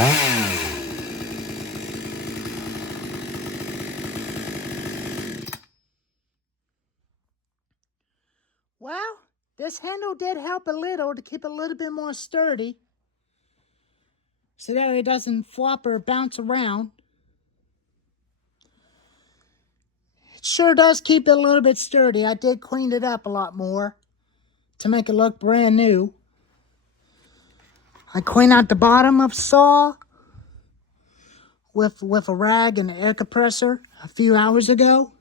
Well, this handle did help a little to keep it a little bit more sturdy, so that it doesn't flop or bounce around. It sure does keep it a little bit sturdy. I did clean it up a lot more to make it look brand new. I cleaned out the bottom of saw with a rag and an air compressor a few hours ago.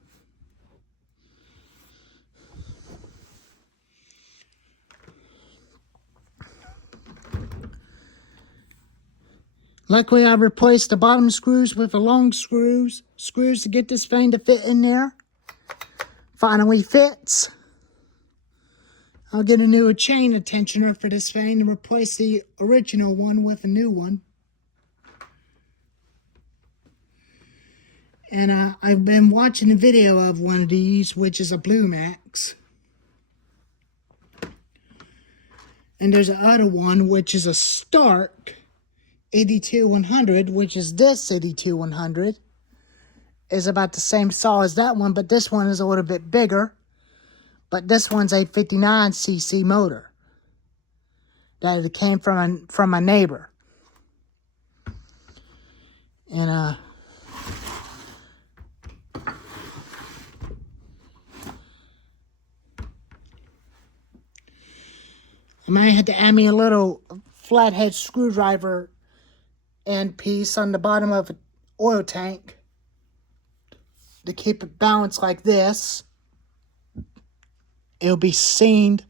Luckily, I replaced the bottom screws with the long screws to get this thing to fit in there. Finally fits. I'll get a new chain tensioner for this thing and replace the original one with a new one. And I've been watching a video of one of these, which is a Bluemax. And there's another one, which is a Stark 82-100, which is this 82-100. Is about the same saw as that one, but this one is a little bit bigger. But this one's a 59cc motor that it came from a neighbor. And I might have to add me a little flathead screwdriver end piece on the bottom of an oil tank to keep it balanced like this. It'll be seen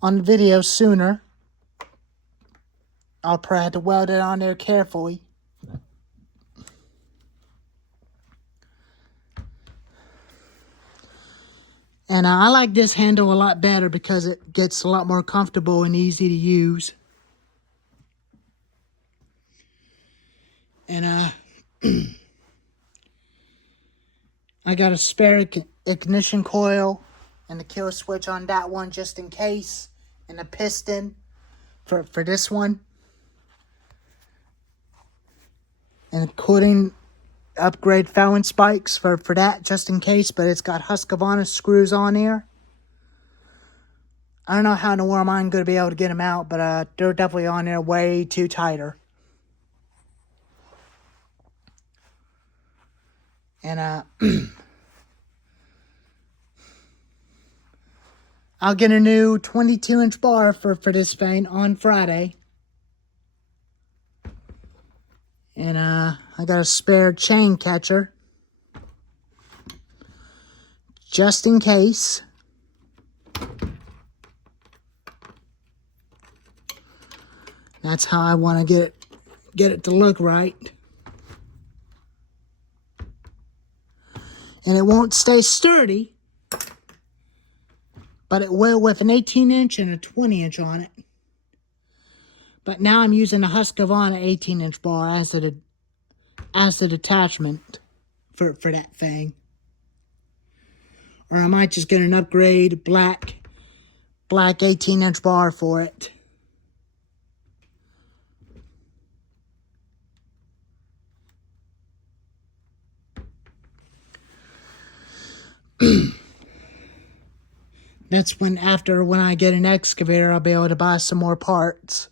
on the video sooner. I'll probably have to weld it on there carefully. And I like this handle a lot better because it gets a lot more comfortable and easy to use. And I got a spare ignition coil and the kill switch on that one just in case, and a piston for this one. And including upgrade Fallon spikes for that just in case, but it's got Husqvarna screws on here. I don't know how in the world I'm going to be able to get them out, but they're definitely on there way too tighter. And I'll get a new 22-inch bar for this thing on Friday. And I got a spare chain catcher just in case. That's how I want to get it to look right. And it won't stay sturdy, but it will with an 18-inch and a 20-inch on it. But now I'm using a Husqvarna 18-inch bar as an attachment for that thing. Or I might just get an upgrade black 18-inch bar for it. That's when I get an excavator, I'll be able to buy some more parts.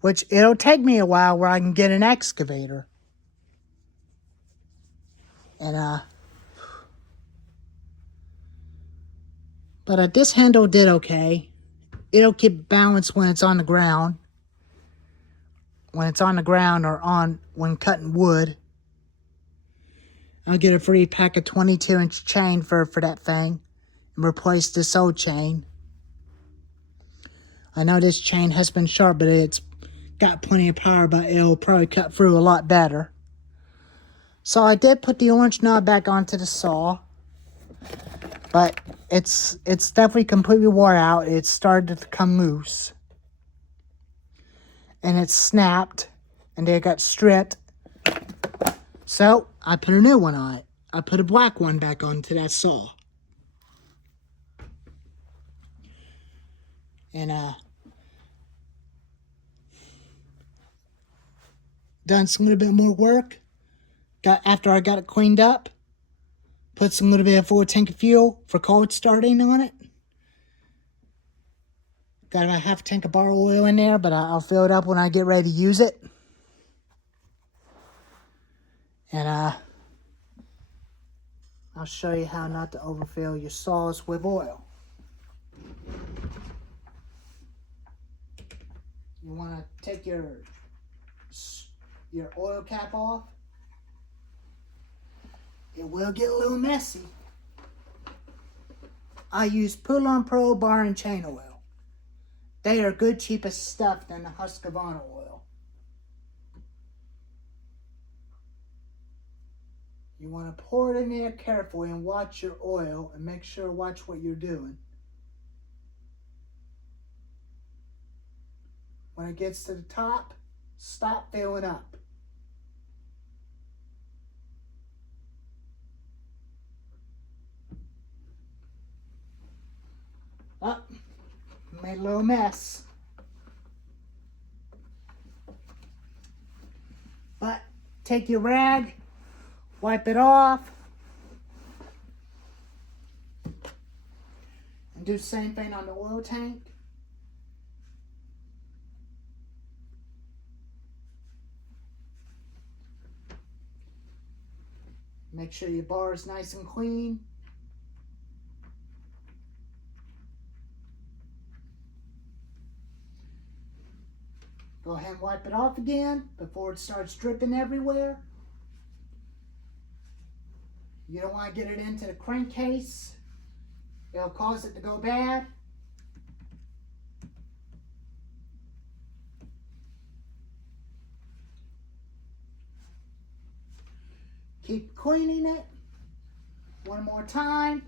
Which it'll take me a while where I can get an excavator. And but this handle did okay. It'll keep balanced when it's on the ground. When it's on the ground or when cutting wood. I'll get a free pack of 22-inch chain for that thing and replace this old chain. I know this chain has been sharp, but it's got plenty of power, but it'll probably cut through a lot better. So I did put the orange knob back onto the saw, but it's definitely completely wore out. It started to come loose. And it snapped, and it got stripped. So I put a new one on it. I put a black one back onto that saw. And done some little bit more work. After I got it cleaned up, put some little bit of full tank of fuel for cold starting on it. Got about half a tank of bar oil in there, but I'll fill it up when I get ready to use it. And I'll show you how not to overfill your saws with oil. You want to take your oil cap off. It will get a little messy. I use Poulan Pro bar and chain oil. They are good, cheapest stuff than the Husqvarna oil. You want to pour it in there carefully and watch your oil and make sure watch what you're doing. When it gets to the top, stop filling up. Oh, made a little mess. But take your rag, wipe it off, and do the same thing on the oil tank. Make sure your bar is nice and clean. Go ahead and wipe it off again before it starts dripping everywhere. You don't want to get it into the crankcase. It'll cause it to go bad. Keep cleaning it. One more time.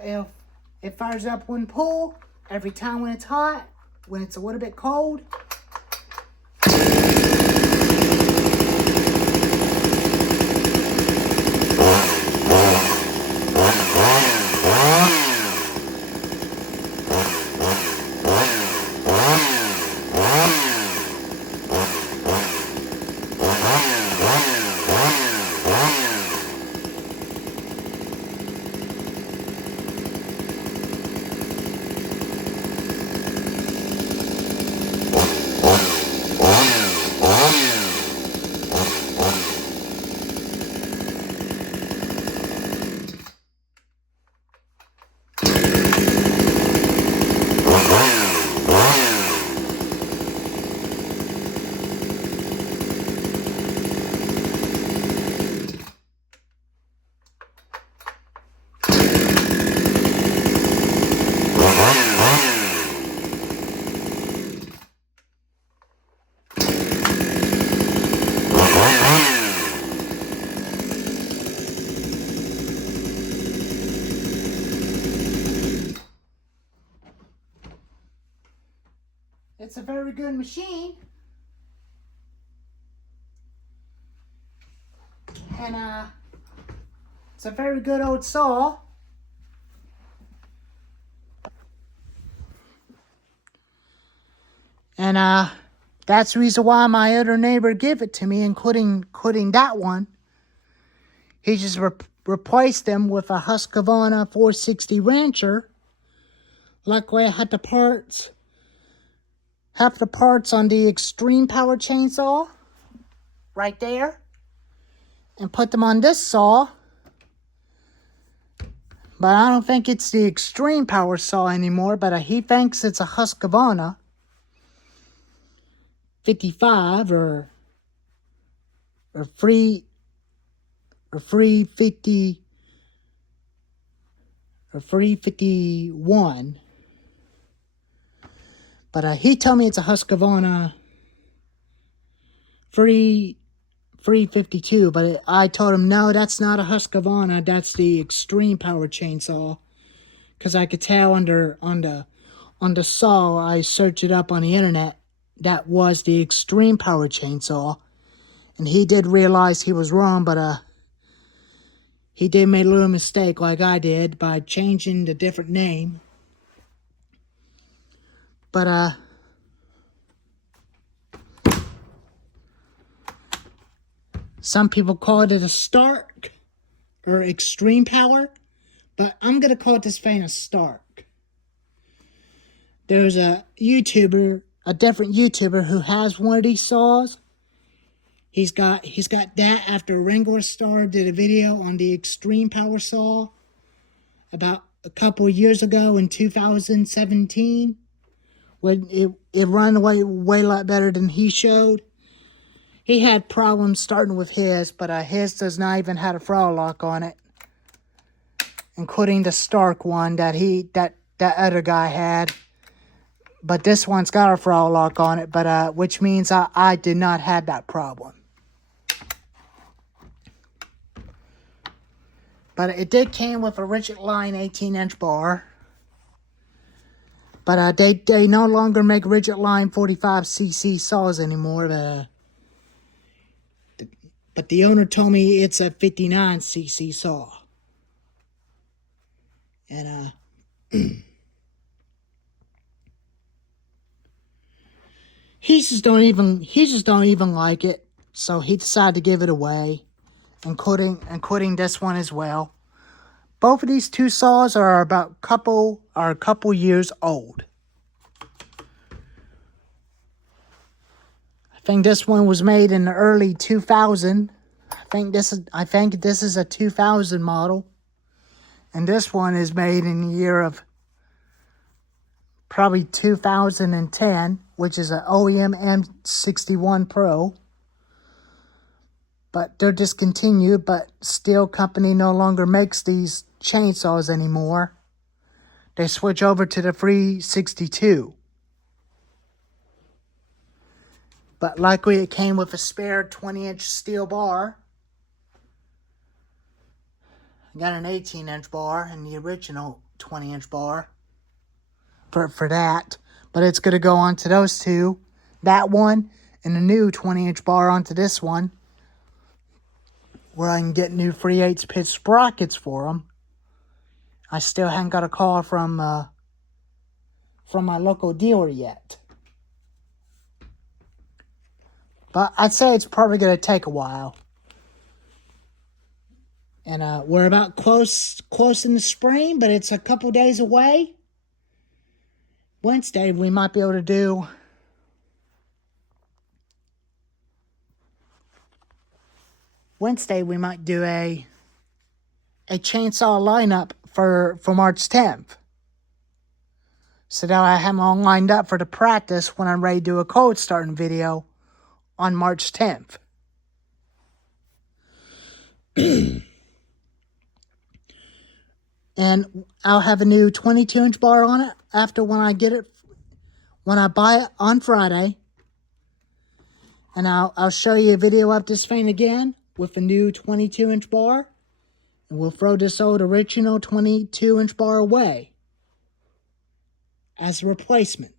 If it fires up one pull every time when it's hot. When it's a little bit cold, it's a very good machine. And it's a very good old saw. And that's the reason why my other neighbor gave it to me, including that one. He just replaced them with a Husqvarna 460 Rancher. Luckily, I had the parts, half the parts on the Extreme Power chainsaw right there, and put them on this saw. But I don't think it's the Extreme Power saw anymore, but he thinks it's a Husqvarna 55 or 350 or 351. But he told me it's a Husqvarna 352, but I told him, no, that's not a Husqvarna, that's the Extreme Power chainsaw. Because I could tell on the saw, I searched it up on the internet, that was the Extreme Power chainsaw. And he did realize he was wrong, but he did make a little mistake like I did by changing the different name. But some people called it a Stark or Extreme Power, but I'm going to call this thing a Stark. There's a different YouTuber who has one of these saws. He's got that after Wrangler Star did a video on the Extreme Power saw about a couple of years ago in 2017. When it run way a lot better than he showed. He had problems starting with his, but his does not even have a throttle lock on it, including the Stark one that other guy had. But this one's got a throttle lock on it, but which means I did not have that problem. But it did came with a Ridgid Line 18-inch bar. But they no longer make Ridgid Line 45cc saws anymore. But the owner told me it's a 59cc saw. And he just don't even like it. So he decided to give it away, including this one as well. Both of these two saws are a couple years old. I think this one was made in the early 2000. I think this is a 2000 model, and this one is made in the year of probably 2010, which is an OEM M61 Pro. But they're discontinued, but Steel Company no longer makes these chainsaws anymore. They switch over to the 362. But luckily it came with a spare 20-inch steel bar. I got an 18-inch bar and the original 20-inch bar for that. But it's going to go onto those two. That one and the new 20-inch bar onto this one, where I can get new 3/8 pitch sprockets for them. I still haven't got a call from my local dealer yet. But I'd say it's probably going to take a while. And we're about close in the spring, but it's a couple days away. Wednesday we might be able to do a chainsaw lineup for March 10th. So that I have them all lined up for the practice when I'm ready to do a cold starting video on March 10th. And I'll have a new 22-inch bar on it when I buy it on Friday. And I'll show you a video of this thing again with a new 22-inch bar. And we'll throw this old original 22-inch bar away as a replacement.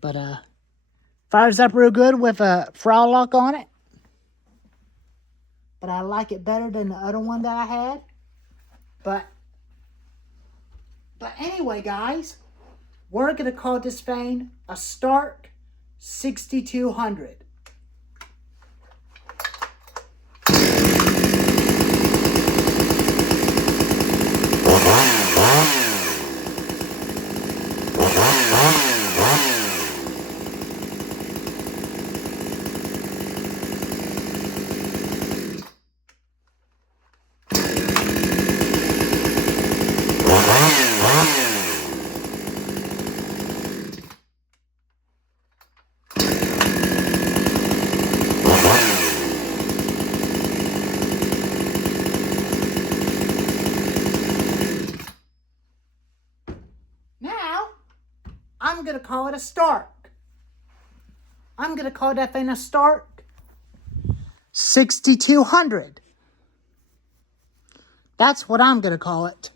But fires up real good with a throttle lock on it. But I like it better than the other one that I had. But anyway, guys, we're going to call this thing a Stark 6200. call it a Stark. I'm going to call that thing a Stark 6200. That's what I'm going to call it.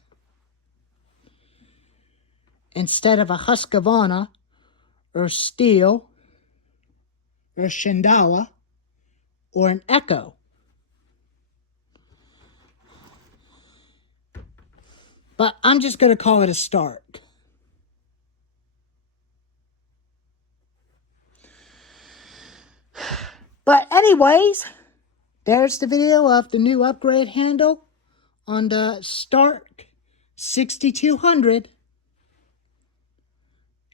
Instead of a Husqvarna or Steel or Shindala or an Echo. But I'm just going to call it a Stark. But anyways, there's the video of the new upgrade handle on the Stark 6200.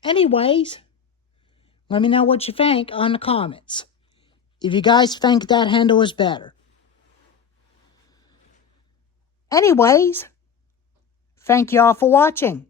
Anyways, let me know what you think on the comments. If you guys think that handle is better. Anyways, thank you all for watching.